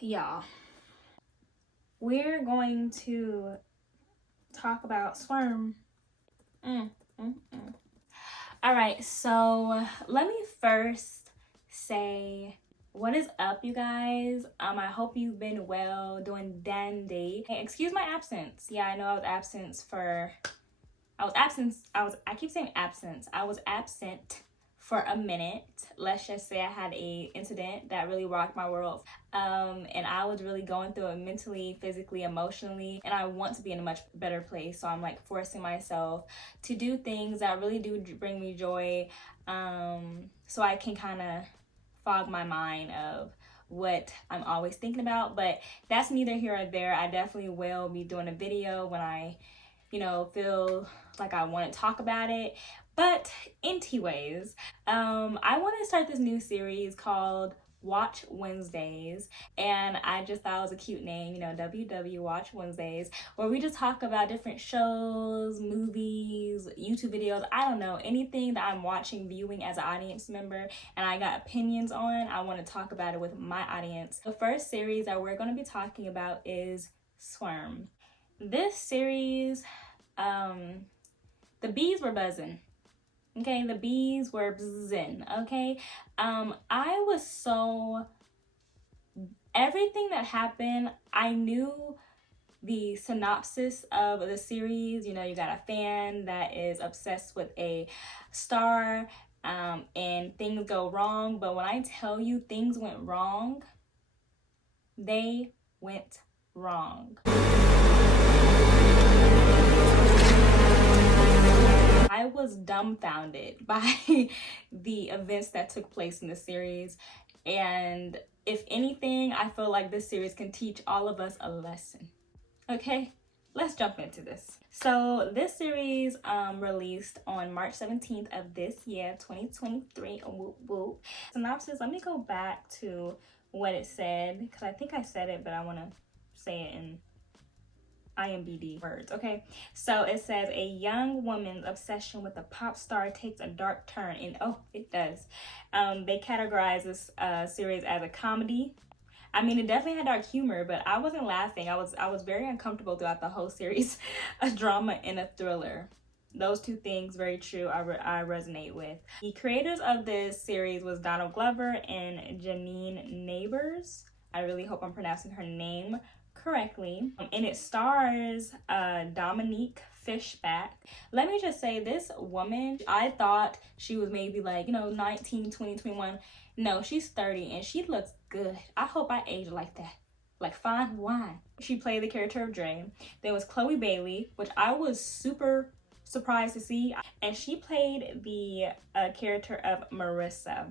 Y'all, we're going to talk about sperm. All right, so let me first say what is up, you guys. I hope you've been well, doing dandy. Hey, excuse my absence. Yeah, I know I was absent. I keep saying absence. I was absent for a minute. Let's just say I had a incident that really rocked my world. And I was really going through it mentally, physically, emotionally, and I want to be in a much better place. So I'm like forcing myself to do things that really do bring me joy, so I can kind of fog my mind of what I'm always thinking about. But that's neither here or there. I definitely will be doing a video when I feel like I want to talk about it. But anyways, I want to start this new series called Watch Wednesdays, and I just thought it was a cute name, WW Watch Wednesdays, where we just talk about different shows, movies, YouTube videos, I don't know, anything that I'm watching, viewing as an audience member, and I got opinions on. I want to talk about it with my audience. The first series that we're going to be talking about is Swarm. This series, the bees were buzzing. Okay, the bees were buzzing. Okay, I was so, everything that happened, I knew the synopsis of the series. You got a fan that is obsessed with a star, and things go wrong. But when I tell you things went wrong, they went wrong. I was dumbfounded by the events that took place in the series, and if anything, I feel like this series can teach all of us a lesson. Okay, let's jump into this. So this series released on March 17th of this year, 2023. Whoop, whoop. Synopsis, let me go back to what it said, because I think I said it, but I want to say it in IMDb words. Okay, so it says a young woman's obsession with a pop star takes a dark turn, and oh, it does. They categorize this series as a comedy. I mean, it definitely had dark humor, but I wasn't laughing. I was very uncomfortable throughout the whole series. A drama and a thriller. Those two things, very true, I resonate with. The creators of this series was Donald Glover and Janine Neighbors. I really hope I'm pronouncing her name correctly. And it stars Dominique Fishback. Let me just say, this woman, I thought she was maybe like 19, 20, 21. No, she's 30 and she looks good. I hope I age like that, like fine wine. She played the character of Dre. There was Chloe Bailey, which I was super surprised to see, and she played the character of Marissa.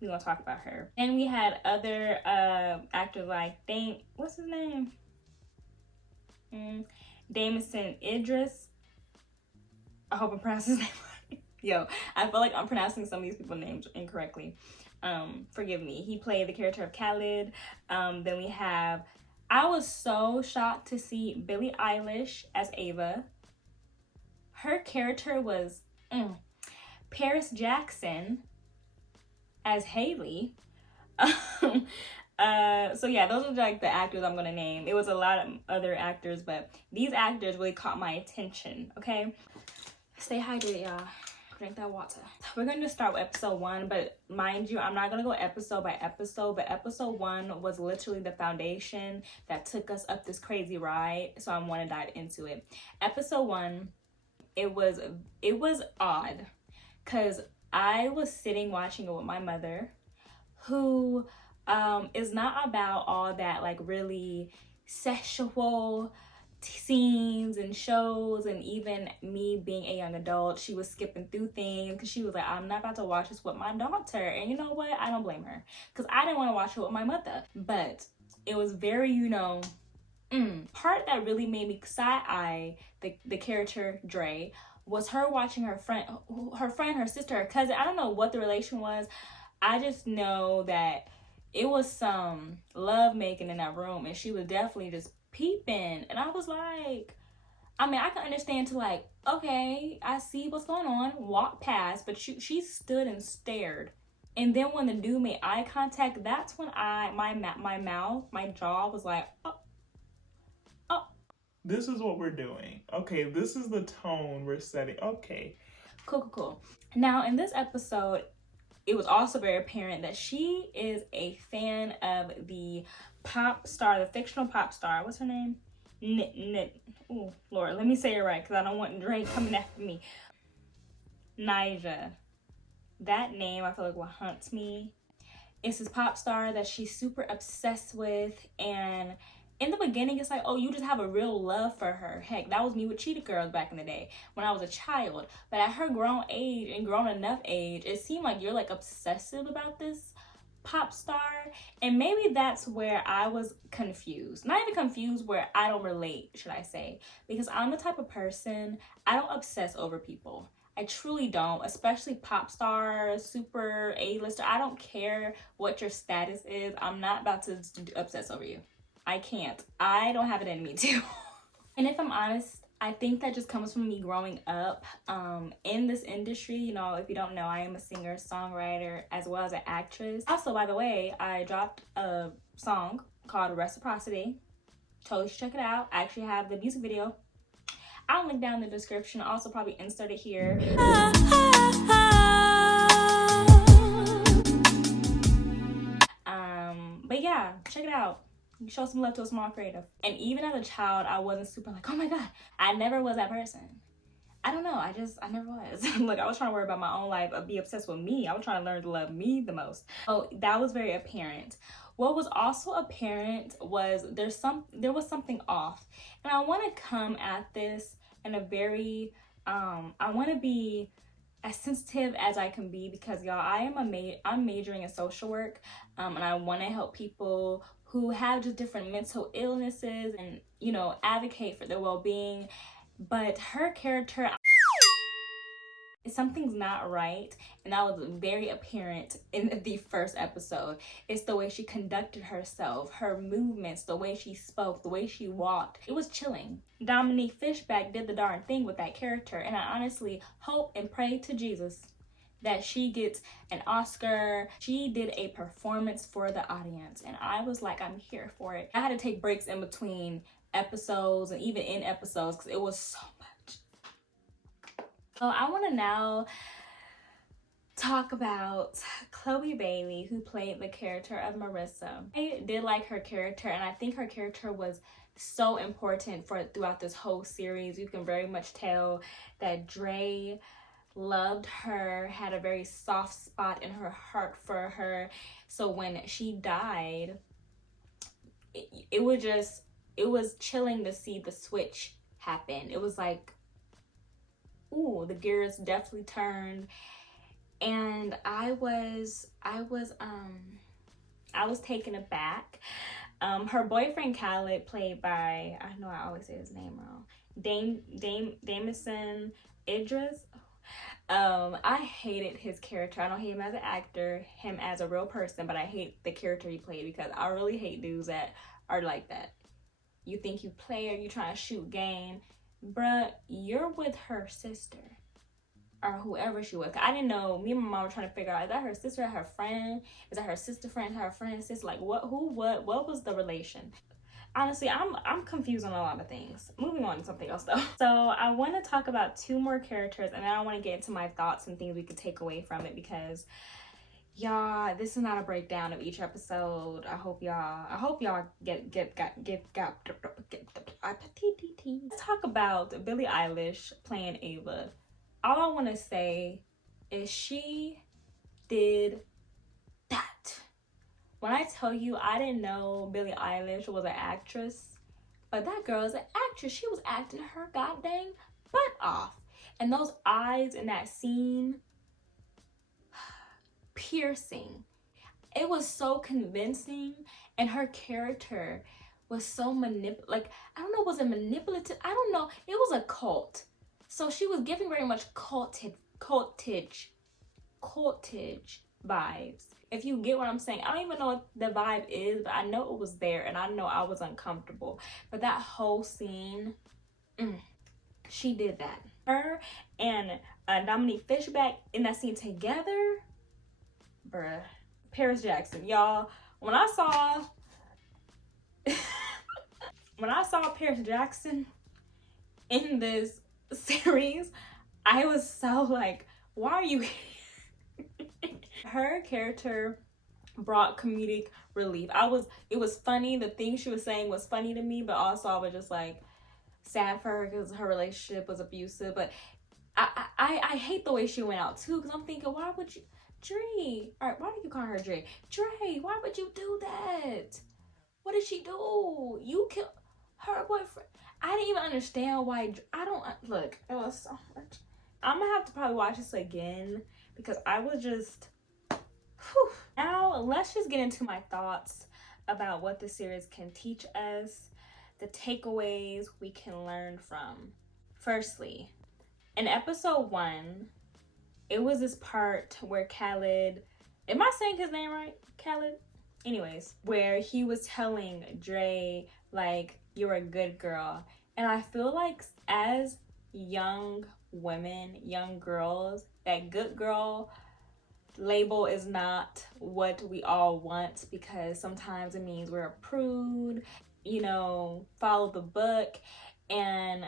We're gonna talk about her. And we had other actors like, what's his name? Damison Idris. I hope I'm pronouncing his name right. Yo, I feel like I'm pronouncing some of these people's names incorrectly. Forgive me. He played the character of Khalid. Then we have, I was so shocked to see Billie Eilish as Ava. Her character was Paris Jackson as Haley. So yeah, those are like the actors I'm gonna name. It was a lot of other actors, but these actors really caught my attention. Okay, stay hydrated, y'all. Drink that water. We're going to start with episode 1, but mind you, I'm not going to go episode by episode, but episode 1 was literally the foundation that took us up this crazy ride, so I want to dive into it. Episode 1, it was odd, because I was sitting watching it with my mother, who is not about all that like really sexual scenes and shows, and even me being a young adult, she was skipping through things because she was like, I'm not about to watch this with my daughter. And you know what, I don't blame her, because I didn't want to watch it with my mother. But it was very part that really made me side-eye the character Dre was her watching her friend, her sister, her cousin. I don't know what the relation was. I just know that it was some love making in that room, and she was definitely just peeping. And I was like, I mean, I can understand to like, okay, I see what's going on, walk past, but she stood and stared And then when the dude made eye contact, that's when my jaw was like, oh, oh. This is what we're doing. Okay, this is the tone we're setting. Okay. Cool. Now, in this episode, it was also very apparent that she is a fan of the pop star, the fictional pop star. What's her name? Oh, Lord, let me say it right because I don't want Drake coming after me. Nyjah. That name, I feel like, what haunts me. It's this pop star that she's super obsessed with, and in the beginning it's like, oh, you just have a real love for her. Heck, that was me with Cheetah Girls back in the day when I was a child. But at her grown age and grown enough age, it seemed like you're like obsessive about this pop star, and maybe that's where I was confused. Not even confused, where I don't relate, should I say, because I'm the type of person, I don't obsess over people. I truly don't, especially pop stars, super A-lister. I don't care what your status is. I'm not about to obsess over you. I can't. I don't have it in me too. And if I'm honest, I think that just comes from me growing up in this industry. You know, if you don't know, I am a singer, songwriter, as well as an actress. Also, by the way, I dropped a song called Reciprocity. Totally should check it out. I actually have the music video. I'll link down in the description. I'll also probably insert it here. But yeah, check it out. Show some love to a small creative. And even as a child, I wasn't super like, oh my God. I never was that person. I don't know. I never was. Look, I was trying to worry about my own life, be obsessed with me. I was trying to learn to love me the most. So that was very apparent. What was also apparent was there was something off. And I want to come at this in a very, I want to be as sensitive as I can be, because y'all, I'm majoring in social work, and I want to help people who have just different mental illnesses and, you know, advocate for their well-being. But her character, something's not right, and that was very apparent in the first episode. It's the way she conducted herself, her movements, the way she spoke, the way she walked. It was chilling. Dominique Fishback did the darn thing with that character, and I honestly hope and pray to Jesus that she gets an Oscar. She did a performance for the audience, and I was like, I'm here for it. I had to take breaks in between episodes and even in episodes because it was so much. So I want to now talk about Chloe Bailey, who played the character of Marissa. I did like her character, and I think her character was so important throughout this whole series. You can very much tell that Dre loved her, had a very soft spot in her heart for her. So when she died, it was chilling to see the switch happen. It was like, ooh, the gears definitely turned. And I was taken aback. Her boyfriend Khaled, played by, I know I always say his name wrong, Damison Idris. I hated his character. I don't hate him as an actor, him as a real person, but I hate the character he played, because I really hate dudes that are like that. You think you play, or you trying to shoot game. Bruh, you're with her sister or whoever she was. I didn't know. Me and my mom were trying to figure out, is that her sister or her friend? Is that her sister friend, her friend, sister? Like, what was the relation? Honestly, I'm confused on a lot of things. Moving on to something else though. So I want to talk about two more characters, and then I want to get into my thoughts and things we could take away from it, because y'all, this is not a breakdown of each episode. I hope y'all get. Let's talk about Billie Eilish playing Ava. All I want to say is she did that. When I tell you, I didn't know Billie Eilish was an actress, but that girl is an actress. She was acting her goddamn butt off. And those eyes in that scene, piercing. It was so convincing, and her character was so I don't know, was it manipulative? I don't know. It was a cult. So she was giving very much cultage vibes. If you get what I'm saying. I don't even know what the vibe is, but I know it was there, and I know I was uncomfortable. But that whole scene, she did that. Her and Dominique Fishback in that scene together, bruh, Paris Jackson, y'all. When I saw Paris Jackson in this series, I was so like, why are you here? Her character brought comedic relief. It was funny. The things she was saying was funny to me, but also I was just like sad for her because her relationship was abusive. But I hate the way she went out too, because I'm thinking, why would you, Dre? All right, why do you call her Dre? Dre, why would you do that? What did she do? You killed her boyfriend. I didn't even understand why. I don't look. It was so much. I'm gonna have to probably watch this again because I was just. Whew. Now let's just get into my thoughts about what the series can teach us, the takeaways we can learn from. Firstly, in episode 1, it was this part where Khaled, am I saying his name right? Khaled? Anyways, where he was telling Dre, like, you're a good girl. And I feel like as young women, young girls, that good girl label is not what we all want, because sometimes it means we're a prude, you know, follow the book. And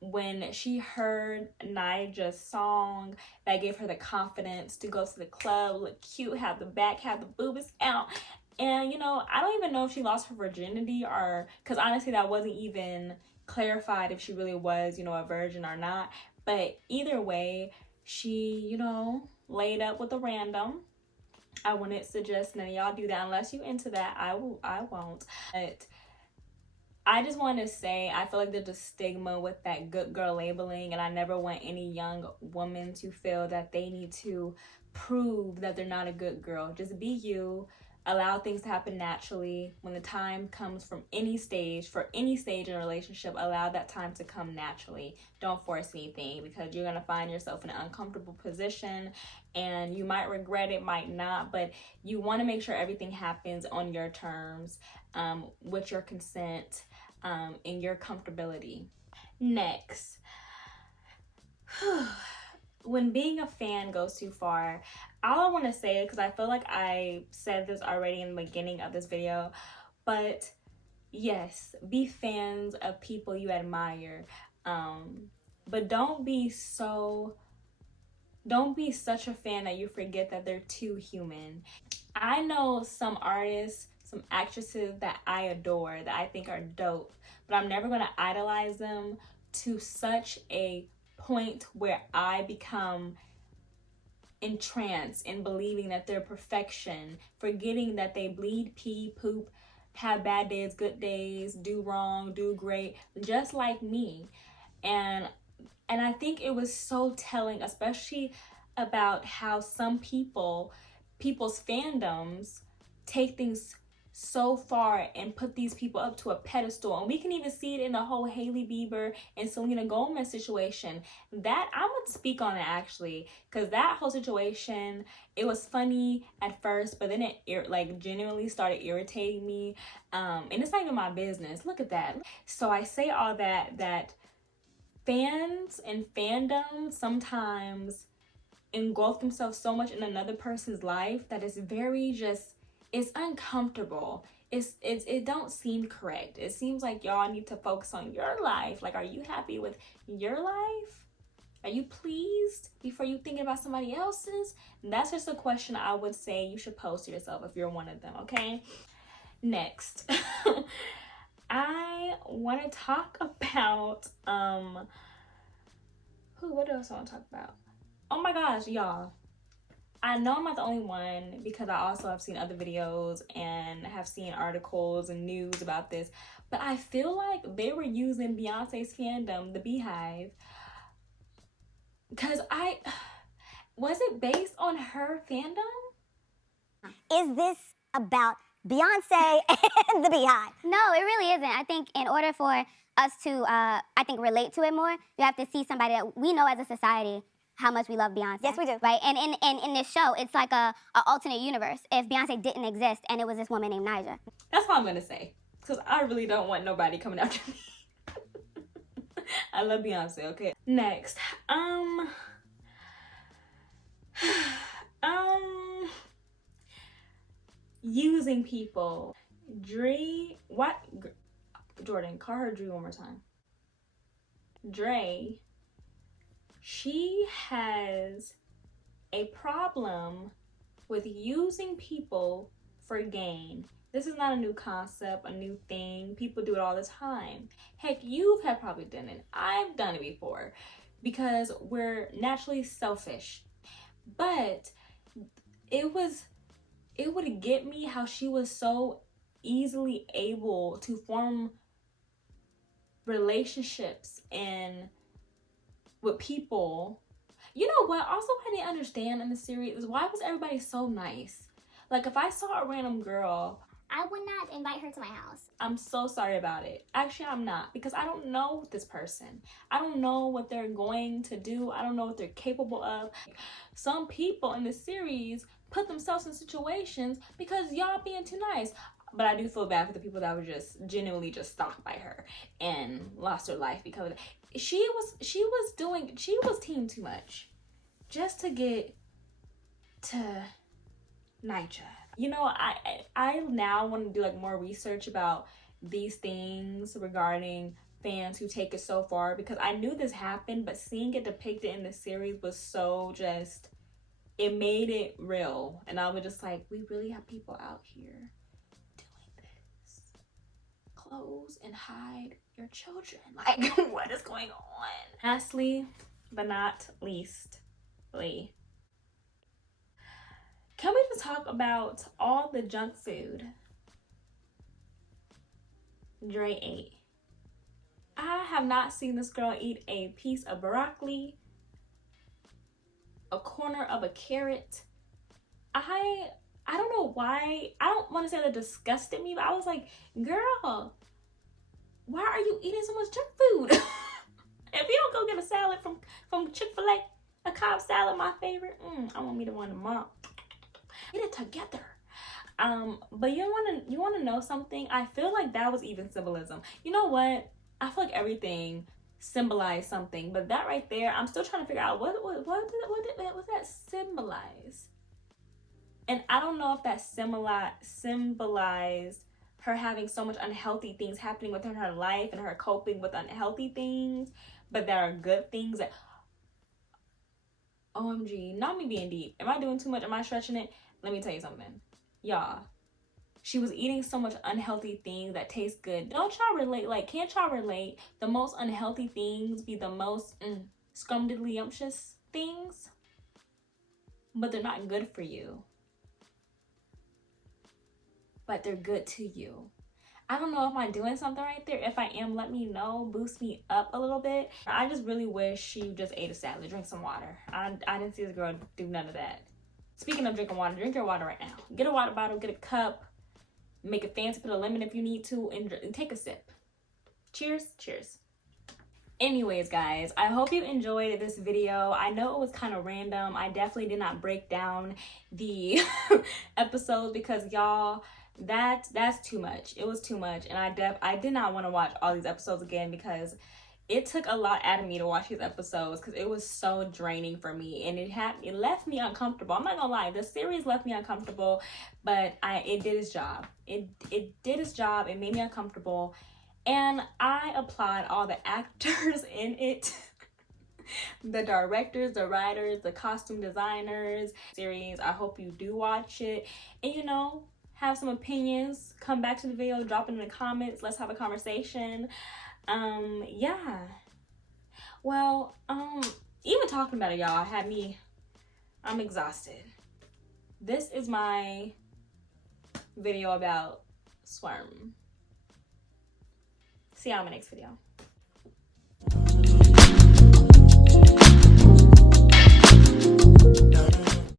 when she heard Nija's song that gave her the confidence to go to the club, look cute, have the back, have the boobies out. And, you know, I don't even know if she lost her virginity, or, because honestly that wasn't even clarified if she really was, you know, a virgin or not. But either way, she, you know, laid up with a random. I wouldn't suggest none of y'all do that unless you into that. I won't. But I just want to say, I feel like there's a stigma with that good girl labeling, and I never want any young woman to feel that they need to prove that they're not a good girl. Just be you. Allow things to happen naturally. When the time comes from any stage, for any stage in a relationship, allow that time to come naturally. Don't force anything, because you're going to find yourself in an uncomfortable position, and you might regret it, might not, but you want to make sure everything happens on your terms, with your consent, and your comfortability. Next, when being a fan goes too far, all I want to say, because I feel like I said this already in the beginning of this video, but yes, be fans of people you admire, but don't be such a fan that you forget that they're too human. I know some artists, some actresses that I adore, that I think are dope, but I'm never going to idolize them to such a point where I become entranced in believing that they're perfection, forgetting that they bleed, pee, poop, have bad days, good days, do wrong, do great, just like me. And I think it was so telling, especially about how some people's fandoms take things so far and put these people up to a pedestal. And we can even see it in the whole Hailey Bieber and Selena Gomez situation. That I'm gonna speak on it actually, because that whole situation, it was funny at first, but then it like genuinely started irritating me, and it's not even my business. Look at that. So I say all that fans and fandom sometimes engulf themselves so much in another person's life that it's very just, it's uncomfortable. It don't seem correct. It seems like y'all need to focus on your life. Like, are you happy with your life? Are you pleased before you think about somebody else's? And that's just a question I would say you should pose to yourself if you're one of them, okay? Next, I want to talk about what else I want to talk about? Oh my gosh, y'all. I know I'm not the only one, because I also have seen other videos and have seen articles and news about this, but I feel like they were using Beyonce's fandom, the Beehive, because was it based on her fandom? Is this about Beyonce and the Beehive? No, it really isn't. I think in order for us to, relate to it more, you have to see somebody that we know as a society how much we love Beyonce. Yes, we do. Right? And in this show, it's like a alternate universe. If Beyonce didn't exist and it was this woman named Nija. That's all I'm gonna say, because I really don't want nobody coming after me. I love Beyonce, okay? Next, using people. Dre, what? Jordan, call her Dre one more time. Dre, she has a problem with using people for gain. This is not a new concept, a new thing. People do it all the time. Heck, you have probably done it. I've done it before because we're naturally selfish. But it would get me how she was so easily able to form relationships and with people. You know what? Also, I didn't understand in the series is why was everybody so nice? Like, if I saw a random girl, I would not invite her to my house. I'm so sorry about it. Actually, I'm not, because I don't know this person. I don't know what they're going to do. I don't know what they're capable of. Some people in the series put themselves in situations because y'all being too nice. But I do feel bad for the people that were just genuinely just stalked by her and lost their life because of it. She was team too much just to get to Nitra. You know, I now want to do like more research about these things regarding fans who take it so far, because I knew this happened, but seeing it depicted in the series was so just, it made it real. And I was just like, we really have people out here doing this. Close and hide your children. Like, what is going on? Lastly, but not leastly, can we just talk about all the junk food Dre ate? I have not seen this girl eat a piece of broccoli, a corner of a carrot. I don't know why. I don't want to say that disgusted me, but I was like, girl, why are you eating so much junk food? If you don't go get a salad from Chick-fil-A, a Cobb salad, my favorite. I want me to one tomorrow. Get it together. But you want to know something? I feel like that was even symbolism. You know what? I feel like everything symbolized something, but that right there, I'm still trying to figure out what did that symbolize? And I don't know if that symbolized her having so much unhealthy things happening within her life and her coping with unhealthy things, but there are good things that, OMG, not me being deep. Am I doing too much? Am I stretching it? Let me tell you something. Y'all, she was eating so much unhealthy things that taste good. Don't y'all relate? Like, can't y'all relate? The most unhealthy things be the most scrumdiddlyumptious things, but they're not good for you. But they're good to you. I don't know if I'm doing something right there. If I am, let me know. Boost me up a little bit. I just really wish she just ate a salad, drink some water. I didn't see this girl do none of that. Speaking of drinking water, drink your water right now. Get a water bottle, get a cup, make it fancy, put a lemon if you need to, and take a sip. Cheers, cheers. Anyways, guys, I hope you enjoyed this video. I know it was kind of random. I definitely did not break down the episodes because y'all, that's too much. It was too much, and I did not want to watch all these episodes again because it took a lot out of me to watch these episodes because it was so draining for me, and it left me uncomfortable. I'm not gonna lie, the series left me uncomfortable, but it did its job. It did its job. It made me uncomfortable, and I applaud all the actors in it. The directors, the writers, the costume designers. Series, I hope you do watch it, and you know, have some opinions. Come back to the video, drop it in the comments. Let's have a conversation. Yeah. Well, even talking about it, y'all, I'm exhausted. This is my video about Swarm. See y'all in my next video.